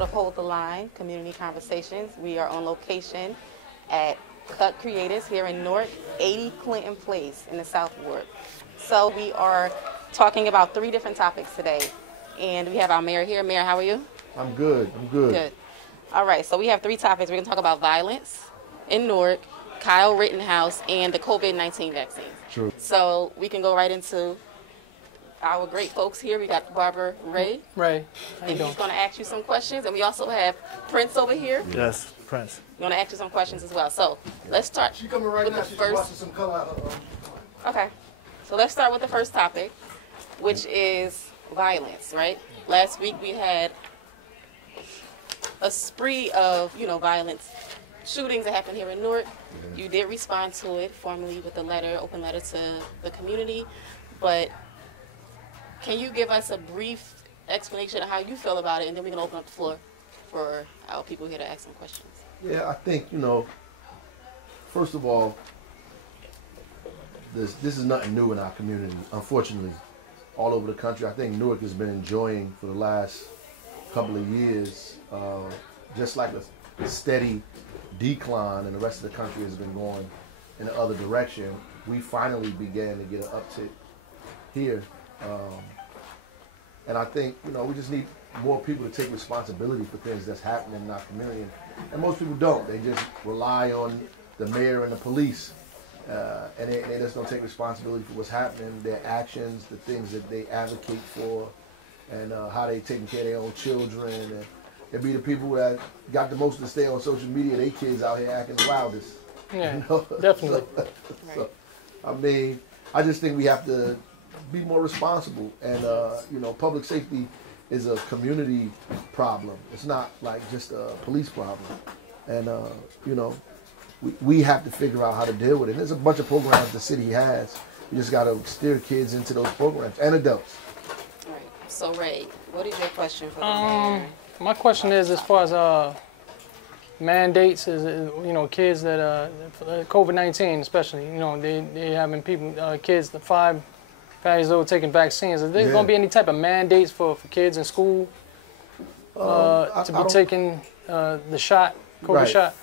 episode of Hold the Line, Community Conversations. We are on location at Cut Creators here in Newark, 80 Clinton Place in the South Ward. So we are talking about 3 different topics today. And we have our mayor here. Mayor, how are you? I'm good. Good. All right, so we have 3 topics. We're going to talk about violence in Newark, Kyle Rittenhouse, and the COVID-19 vaccine. True. So we can go right into our great folks here. We got Barbara Ray. Ray, And he's going to ask you some questions. And we also have Prince over here. Yes, Prince. We're going to ask you some questions as well. So let's start She coming right with now. the She's first. watching some color. Okay. So let's start with the first topic, which is violence, right? Last week we had a spree of, violence, shootings that happened here in Newark. You did respond to it formally with a open letter to the community, but can you give us a brief explanation of how you feel about it, and then we can open up the floor for our people here to ask some questions. Yeah, I think, first of all, this is nothing new in our community, unfortunately. All over the country, I think Newark has been enjoying for the last couple of years, just like a steady decline, and the rest of the country has been going in the other direction. We finally began to get an uptick here. And I think, we just need more people to take responsibility for things that's happening in our community. And most people don't. They just rely on the mayor and the police. And they just don't take responsibility for what's happening, their actions, the things that they advocate for, and how they taking care of their own children. And it be the people that got the most to stay on social media, they kids out here acting the wildest. Yeah, definitely. So, I just think we have to be more responsible. And, public safety is a community problem. It's not like just a police problem. And, we have to figure out how to deal with it. And there's a bunch of programs the city has. You just got to steer kids into those programs, and adults. All right. So, Ray, what is your question for the mayor? My question is, as far as mandates, kids that COVID-19 especially, they having people, kids, the 5 years old taking vaccines. Is there going to be any type of mandates for kids in school to be taking the shot, COVID shot?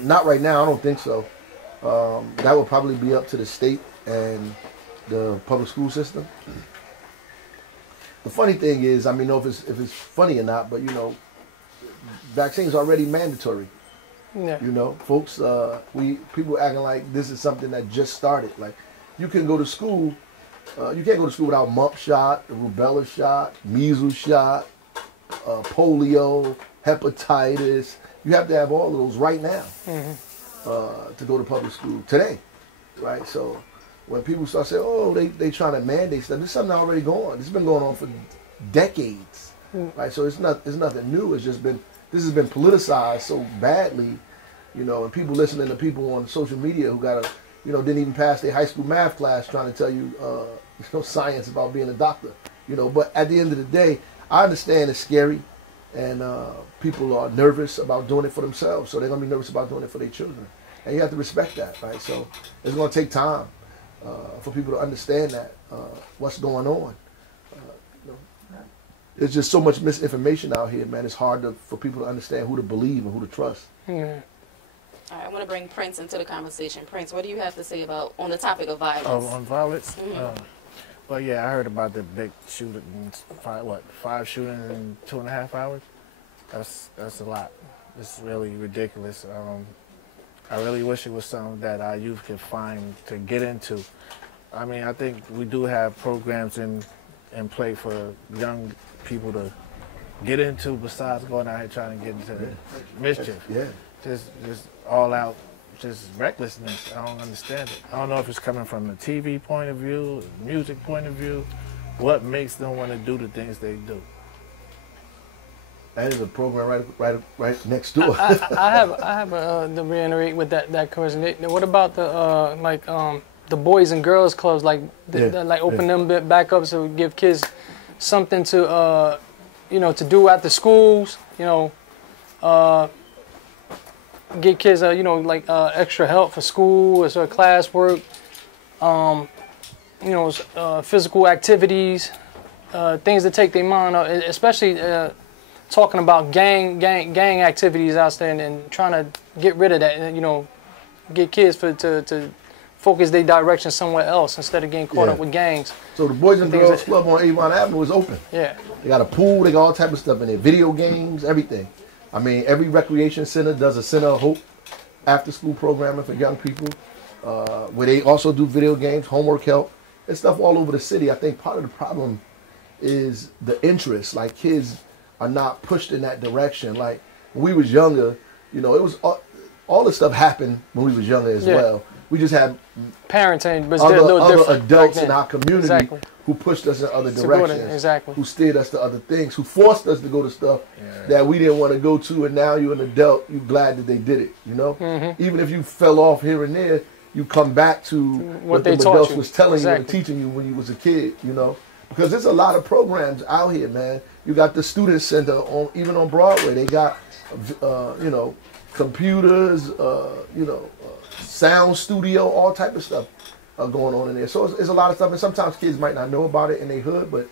Not right now. I don't think so. That would probably be up to the state and the public school system. The funny thing is, I don't know if it's funny or not, but vaccines are already mandatory. Yeah. Folks, people acting like this is something that just started. Like, you can go to school. You can't go to school without mumps shot, the rubella shot, measles shot, polio, hepatitis. You have to have all of those right now to go to public school today, right? So when people start saying, "Oh, they trying to mandate stuff," this is something already going. This has been going on for decades, right? So it's nothing new. It's just this has been politicized so badly, and people listening to people on social media who got didn't even pass their high school math class trying to tell you science about being a doctor, But at the end of the day, I understand it's scary. And people are nervous about doing it for themselves, so they're going to be nervous about doing it for their children. And you have to respect that, right? So it's going to take time for people to understand that, what's going on. There's just so much misinformation out here, man. It's hard for people to understand who to believe and who to trust. Yeah. All right, I want to bring Prince into the conversation. Prince, what do you have to say on the topic of violence? On violence? Well, yeah, I heard about the big shooting, 5 shootings in 2.5 hours? That's a lot. It's really ridiculous. I really wish it was something that our youth could find to get into. I think we do have programs in play for young people to get into besides going out here trying to get into mischief. Yeah. Just all out, just recklessness. I don't understand it. I don't know if it's coming from the TV point of view, music point of view. What makes them want to do the things they do? That is a program right next door. I have to reiterate with that question. What about the boys and girls clubs, open them back up to give kids something to to do after schools, get kids extra help for school or sort of classwork, physical activities, things that take their mind out, especially talking about gang activities out there and trying to get rid of that, and, you know, get kids to focus their direction somewhere else instead of getting caught up with gangs. So the Boys and Girls Club on Avon Avenue is open. Yeah. They got a pool, they got all type of stuff in there, video games, everything. I mean, every recreation center does a Center of Hope after school programming for young people, where they also do video games, homework help, and stuff all over the city. I think part of the problem is the interest. Like, kids are not pushed in that direction. Like, when we was younger, you know, it was all this stuff happened when we was younger as well. We just had parenting, but other adults in our community who pushed us in other directions, exactly, who steered us to other things, who forced us to go to stuff that we didn't want to go to, and now you're an adult, you're glad that they did it, you know? Even if you fell off here and there, you come back to what the adults was telling you and teaching you when you was a kid, you know? Because there's a lot of programs out here, man. You got the Student Center, even on Broadway. They got, you know, computers, you know, sound studio, all type of stuff going on in there. So it's a lot of stuff, and sometimes kids might not know about it in their hood, but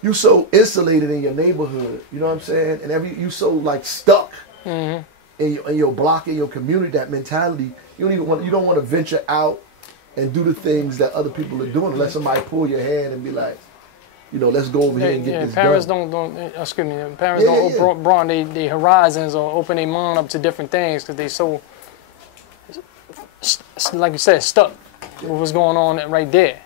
you so insulated in your neighborhood, you know what I'm saying? And you so like stuck in your block, in your community, that mentality. You don't want to venture out and do the things that other people are doing unless somebody pull your hand and be like, you know, let's go over here and get this parents done. Parents don't broaden their horizons or open their mind up to different things because they so, like you said, stuck with what's going on right there.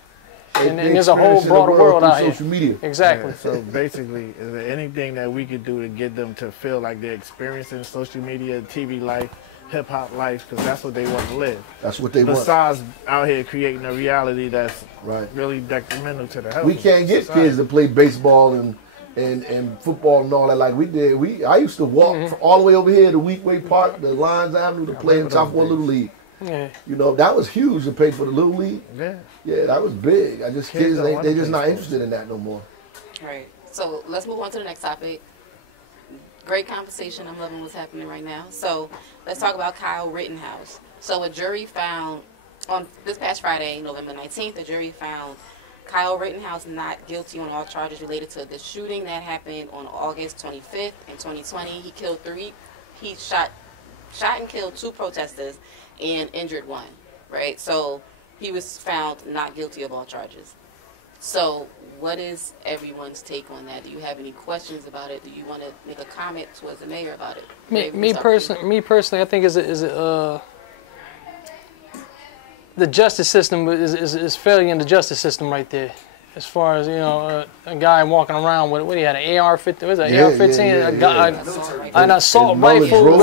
And there's a whole broader world out here. Social media. Exactly. Yeah, so basically, is there anything that we could do to get them to feel like they're experiencing social media, TV life, hip hop life, because that's what they want to live. That's what they want. Besides out here creating a reality that's really detrimental to the health. We can't get kids to play baseball and football and all that like we did. I used to walk all the way over here to Weekway Park, the Lions Avenue, to play in Southwell Little League. Yeah. You know, that was huge to pay for the Little League. Yeah. Yeah, that was big. Kids they just not interested in that no more. Right. So let's move on to the next topic. Great conversation. I'm loving what's happening right now. So let's talk about Kyle Rittenhouse. So a jury found on this past Friday, November 19th, the jury found Kyle Rittenhouse not guilty on all charges related to the shooting that happened on August 25th in 2020. He shot and killed 2 protesters and injured 1, right? So he was found not guilty of all charges. So what is everyone's take on that? Do you have any questions about it? Do you want to make a comment towards the mayor about it? Me personally, I think the justice system is failure in the justice system right there. As far as, you know, a guy walking around with, what he had, an AR-15, was it AR-15? An assault rifle,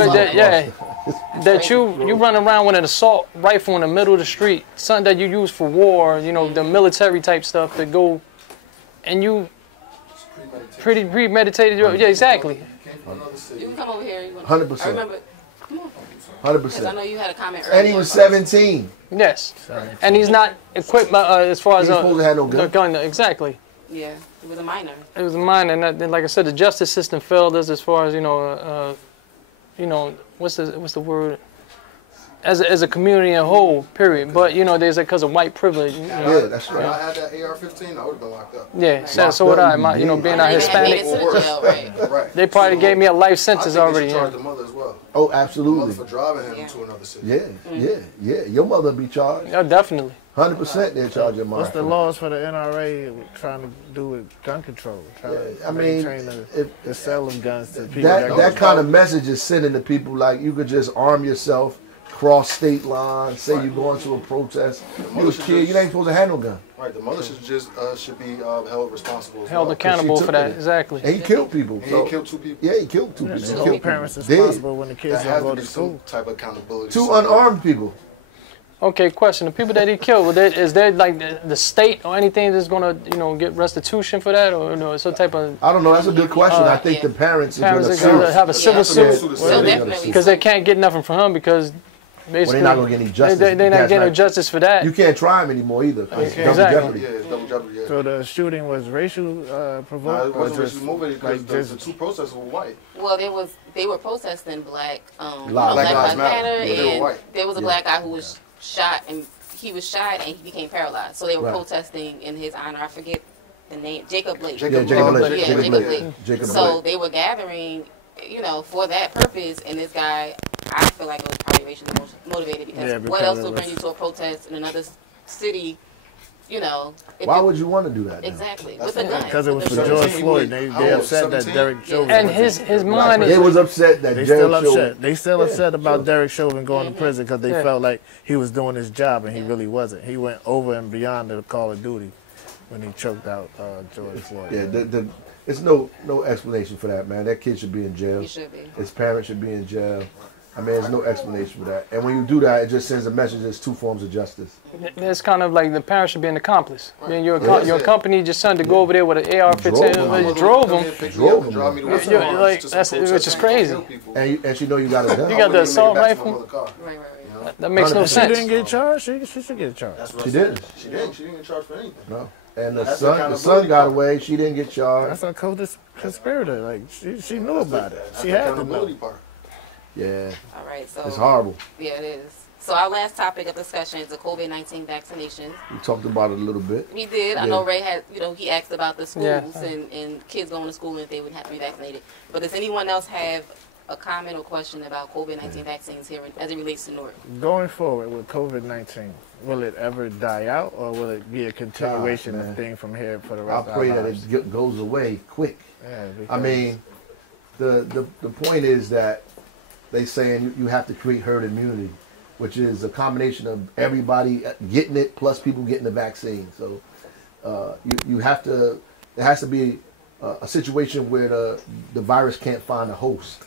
that you run around with an assault rifle in the middle of the street, something that you use for war, you know, the military type stuff to go, and you premeditated. Yeah, exactly. You can come over here. 100%. I remember. Come on. 100%. I know you had a comment earlier. And he was 17. Yes, and he's not equipped as far as he was supposed to have no gun. Exactly. Yeah, he was a minor. It was a minor, and like I said, the justice system failed us as far as, you know, what's the word? As a community in whole, period. But, you know, there's because of white privilege. You know? Yeah, that's right. If I had that AR-15, I would have been locked up. Yeah, so would I. Being a Hispanic, Right. they probably gave me a life sentence already. I think they should charge the mother as well. Oh, absolutely. The mother for driving him to another city. Yeah. Your mother be charged. Yeah, definitely. 100% they'll charge your mom. What's the laws for the NRA trying to do with gun control? I mean, the sale of guns to people. That kind of message is sending to people like you could just arm yourself, cross state lines, say you're going to a protest. You a kid, you ain't supposed to have no gun. Right, the mother should be held responsible. Held accountable for that, exactly. And he killed people. He killed 2 people. Yeah, he killed 2 people. He killed parents responsible when the kids don't go to school. Type of accountability. 2 unarmed people. Okay, question. The people that he killed, is there like the state or anything that's going to, you know, get restitution for that, or, you know, some type of... I don't know. That's a good question. I think the parents are going to have a civil suit because they they can't get nothing from him because basically they're not going to get any justice. They're not getting no justice for that. You can't try him anymore either. Exactly. Yeah, it's double jeopardy. Yeah. So the shooting was racial provoked? It wasn't racial movement because the 2 protesters were white. Well, they were protesting Black Lives Matter, and there was a black guy who was shot, and he was shot and he became paralyzed. So they were protesting in his honor. I forget the name Jacob Blake. Yeah, Jacob Blake. Yeah, Jacob Jacob Blake. Blake. Jacob So Blake. they were gathering, you know, for that purpose, and this guy, I feel like it was probably racially motivated because what else will bring you to a protest in another city, you know? Why would you want to do that? Exactly, That's with a gun. Because it was With for a George gun. Floyd. They upset that 17? Derek Chauvin. And his mind They is was upset that They Derek still upset. Chauvin. They still upset about Derek Chauvin going to prison because they Yeah. felt like he was doing his job and he really wasn't. He went over and beyond the Call of Duty when he choked out George Floyd. Yeah, it's no explanation for that, man. That kid should be in jail. He should be. His parents should be in jail. I mean, there's no explanation for that. And when you do that, it just sends a message. There's two forms of justice. it's kind of like the parents should be an accomplice. Right. Then you Yeah. accompanied your son to go over there with an AR-15. Drove Drove him. him. Drove him. Drive me to Yeah, Western Orange like, to some that's- protests which is and kill crazy. people. And she know you got a gun. You got the assault rifle? Right, right, right. That makes no 100%. She sense. didn't get charged. She should get charged. That's what She I said. didn't. She didn't. She didn't get charged for anything. No. And the That's son accountability got part. away. She didn't get charged. That's a co-conspirator. Like she knew about it. That's She the had to accountability know. part. Yeah, All right, so it's horrible. yeah, it is. So our last topic of discussion is the COVID-19 vaccination. We talked about it a little bit. We did. I Yeah. know Ray had, you know, he asked about the schools Yeah. and kids going to school and if they would have to be vaccinated. But does anyone else have a comment or question about COVID-19 vaccines here as it relates to Newark? Going forward with COVID-19, will it ever die out or will it be a continuation man. of thing from here for the I rest of pray our that lives? it goes away quick. Yeah, I because- mean, the point is that they saying you have to create herd immunity, which is a combination of everybody getting it plus people getting the vaccine. So you have to. There has to be a situation where the virus can't find a host.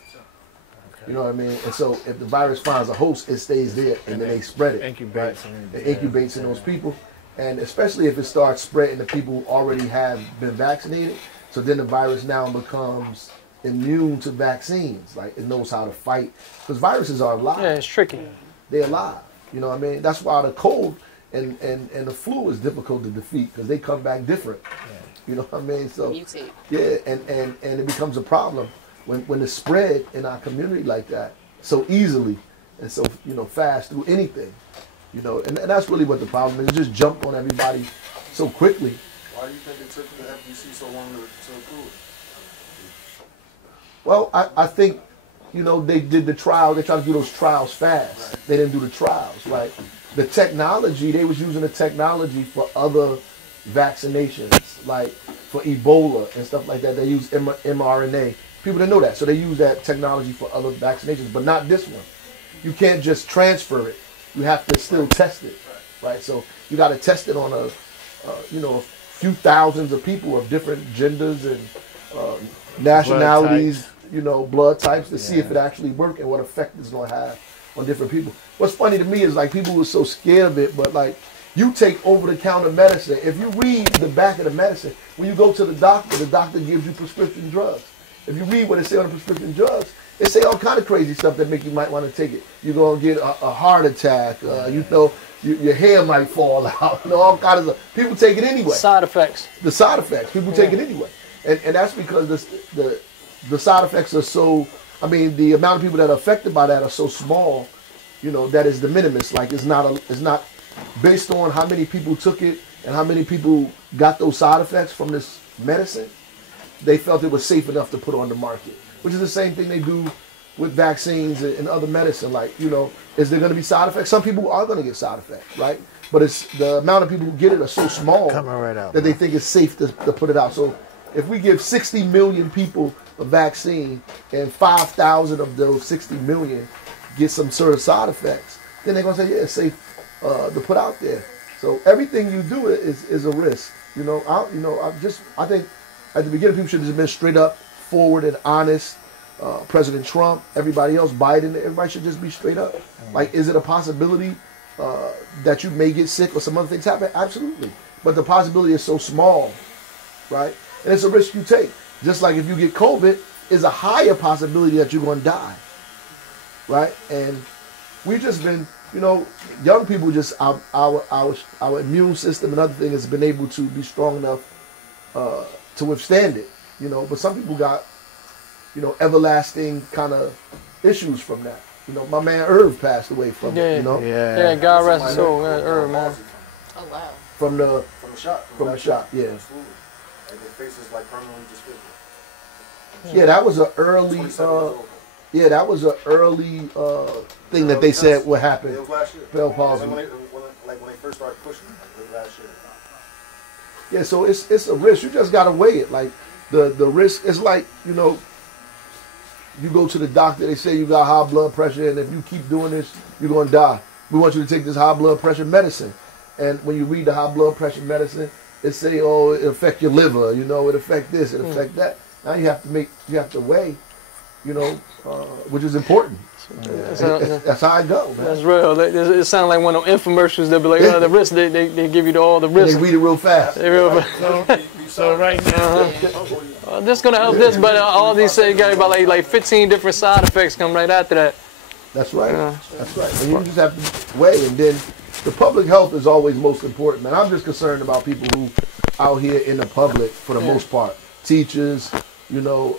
You know what I mean? And so if the virus finds a host, it stays there, and then they spread it. incubates right? and- It incubates in those people, and especially if it starts spreading to people who already have been vaccinated. So then the virus now becomes immune to vaccines. Like it knows how to fight, because viruses are alive. Yeah, it's tricky. They're alive. You know what I mean? That's why the cold and the flu is difficult to defeat, because they come back different. You know what I mean? So Mutate. yeah, and it becomes a problem when it's spread in our community like that so easily and so fast through anything. You know, and that's really what the problem is. It just jumped on everybody so quickly. Why do you think it took the FDC so long to approve it? Well, I think, they did the trial. They tried to do those trials fast. They didn't do the trials, right? The technology, they was using the technology for other vaccinations, like for Ebola and stuff like that. They use mRNA. People didn't know that. So they use that technology for other vaccinations, but not this one. You can't just transfer it. You have to still test it, right? So you got to test it on a few thousands of people of different genders and nationalities, blood types to see if it actually works and what effect it's going to have on different people. What's funny to me is like people were so scared of it, but like you take over-the-counter medicine. If you read the back of the medicine, when you go to the doctor gives you prescription drugs. If you read what it say on the prescription drugs, it say all kind of crazy stuff that make you might want to take it. You're going to get a heart attack. Your hair might fall out. All kind of stuff. People take it anyway. Side effects. The side effects. People take it anyway. And that's because the side effects are so, the amount of people that are affected by that are so small, that is de minimis. Like it's not based on how many people took it and how many people got those side effects from this medicine. They felt it was safe enough to put on the market, which is the same thing they do with vaccines and other medicine. Like, is there going to be side effects? Some people are going to get side effects, right? But it's the amount of people who get it are so small right out, that they think it's safe to put it out. So if we give 60 million people a vaccine and 5,000 of those 60 million get some sort of side effects, then they're going to say, yeah, it's safe to put out there. So everything you do is a risk. I think at the beginning people should have just been straight up, forward and honest. President Trump, everybody else, Biden, everybody should just be straight up. Like, is it a possibility that you may get sick or some other things happen? Absolutely. But the possibility is so small, right? And it's a risk you take. Just like if you get COVID, is a higher possibility that you're going to die, right? And we've just been, young people just, our immune system and other things has been able to be strong enough to withstand it, But some people got, everlasting kind of issues from that. My man Irv passed away from it, Yeah, God rest his soul. Irv, man. Oh wow. From the From the shot. shot, yeah. Absolutely. Like their faces like permanently disfigured. Yeah, that was an early. 27 years old. Yeah, that was an early thing that they said would happen. It was last year. Bell palsy. When they first started pushing it, it was last year. Yeah, so it's a risk. You just gotta weigh it. Like the risk. It's like, you know, you go to the doctor. They say you got high blood pressure, and if you keep doing this, you're gonna die. We want you to take this high blood pressure medicine. And when you read the high blood pressure medicine, it say, oh, it affect your liver. You know, it affect this, it affect that. Now you have to weigh, you know, which is important. That's how I go, man. That's real. It sounds like one of them infomercials. They'll be like, oh, the risk. They give you all the risk. They read it real fast. They real So right now, this gonna help this, but all these say you got about like 15 different side effects come right after that. That's right. That's right. And you just have to weigh, and then the public health is always most important. Man, I'm just concerned about people who out here in the public for the most part. Teachers, you know,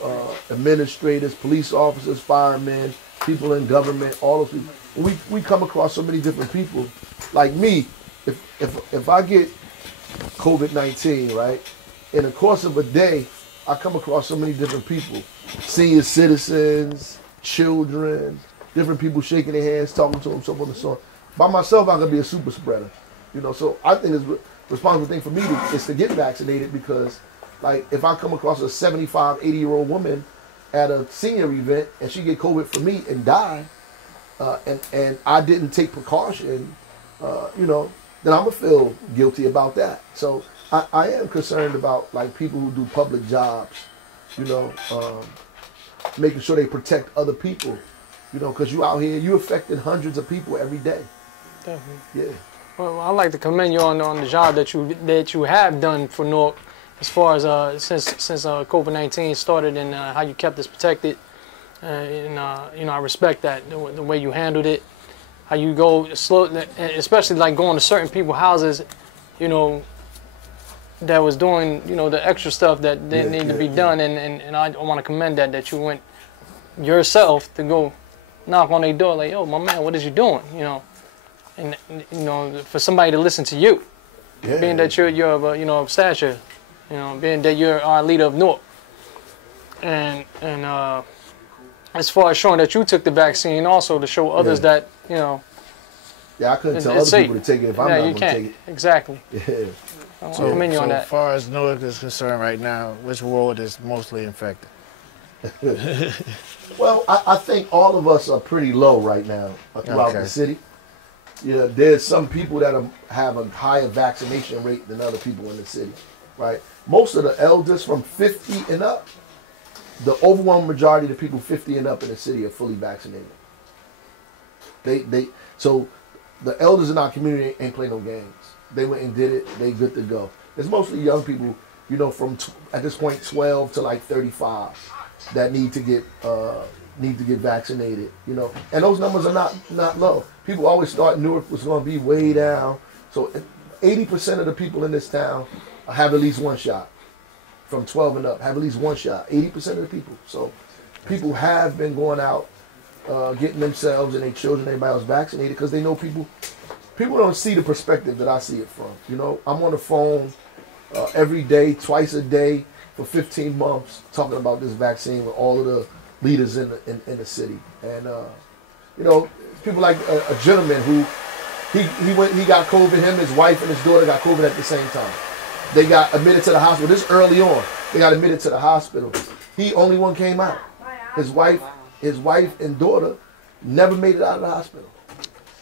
administrators, police officers, firemen, people in government, all those people. We come across so many different people. Like me, if I get COVID-19, right, in the course of a day, I come across so many different people. Senior citizens, children, different people shaking their hands, talking to them, so on and so on. By myself, I could be a super spreader. You know, so I think it's a responsible thing for me is to get vaccinated, because like if I come across a 75, 80-year-old woman at a senior event and she get COVID from me and die, and I didn't take precaution, you know, then I'm gonna feel guilty about that. So I am concerned about like people who do public jobs, you know, making sure they protect other people, you know, because you out here, you affecting hundreds of people every day. Definitely. Yeah. Well, I'd like to commend you on the job that you have done for Newark, as far as since COVID-19 started, and how you kept us protected. And you know, I respect that, the way you handled it, how you go slow, especially like going to certain people's houses, you know, that was doing, you know, the extra stuff that didn't need to be done, and I want to commend that you went yourself to go knock on their door like, yo, my man, what is you doing, you know, and you know, for somebody to listen to you, being that you're of, you know, of stature, you know, being that you're our leader of Newark, and as far as showing that you took the vaccine, also to show others that, you know. Yeah, I couldn't tell other safe. people to take it if I'm not going to take it. Exactly. Yeah. So as far as Newark is concerned right now, which ward is mostly infected? Well, I think all of us are pretty low right now throughout the city. Yeah, there's some people that have a higher vaccination rate than other people in the city, right? Most of the elders from 50 and up, the overwhelming majority of the people 50 and up in the city are fully vaccinated. So the elders in our community ain't playing no games. They went and did it. They good to go. It's mostly young people, you know, from at this point 12 to like 35 that need to get vaccinated, you know. And those numbers are not low. People always thought Newark was going to be way down. So 80% of the people in this town have at least one shot. From 12 and up, have at least one shot. 80% of the people. So people have been going out, getting themselves and their children, everybody else vaccinated, because they know people don't see the perspective that I see it from. You know, I'm on the phone every day, twice a day for 15 months talking about this vaccine with all of the leaders in the city. And, you know, people like a gentleman who, he got COVID, him, his wife, and his daughter got COVID at the same time. They got admitted to the hospital. This early on, they got admitted to the hospital. He only one came out. His wife and daughter never made it out of the hospital.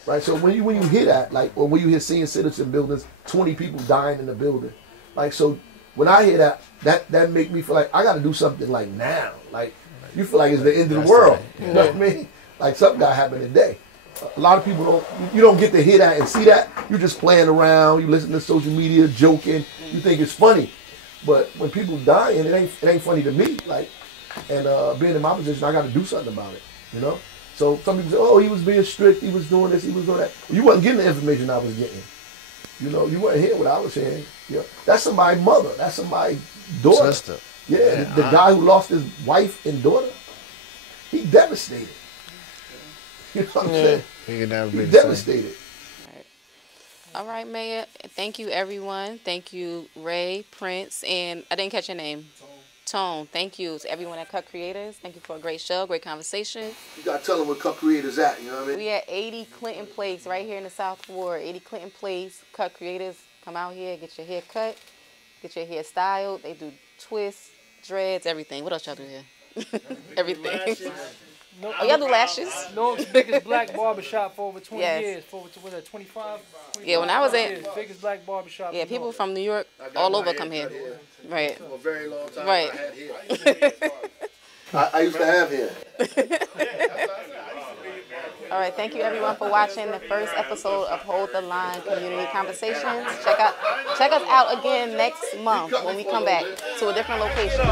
Right? So when you hear that, like, or when you hear senior citizen buildings, 20 people dying in the building, like, so when I hear that make me feel like I got to do something like now. Like, you feel like it's the end of the world. You know what I mean? Like something got to happen today. A lot of people don't get to hear that and see that. You're just playing around. You listen to social media, joking. You think it's funny, but when people dying, it ain't funny to me. Like, and being in my position, I got to do something about it. You know. So some people say, "Oh, he was being strict. He was doing this. He was doing that." Well, you wasn't getting the information I was getting. You know, you weren't hearing what I was hearing. You know, that's somebody's mother. That's somebody's daughter. Sister. Yeah, the guy who lost his wife and daughter, he devastated. You know what I'm saying? He could never be devastated. All right, Mayor. Thank you, everyone. Thank you, Ray, Prince, and I didn't catch your name. Tone. Thank you to everyone at Cut Creators. Thank you for a great show, great conversation. You gotta tell them where Cut Creators at, you know what I mean? We at 80 Clinton Place, right here in the South Ward. 80 Clinton Place. Cut Creators. Come out here, get your hair cut, get your hair styled. They do twists, dreads, everything. What else y'all do here? Everything. Oh, y'all do lashes? North's biggest black barbershop for over 20 Yes. years. For over, was that 25? Yeah, when I was in, years. Biggest black barbershop. yeah, in people North. from New York all over come here. Right. For a very long time, Right. I had hair. I used to have hair. All right, thank you everyone for watching the first episode of Hold the Line Community Conversations. Check us out again next month when we come back to a different location.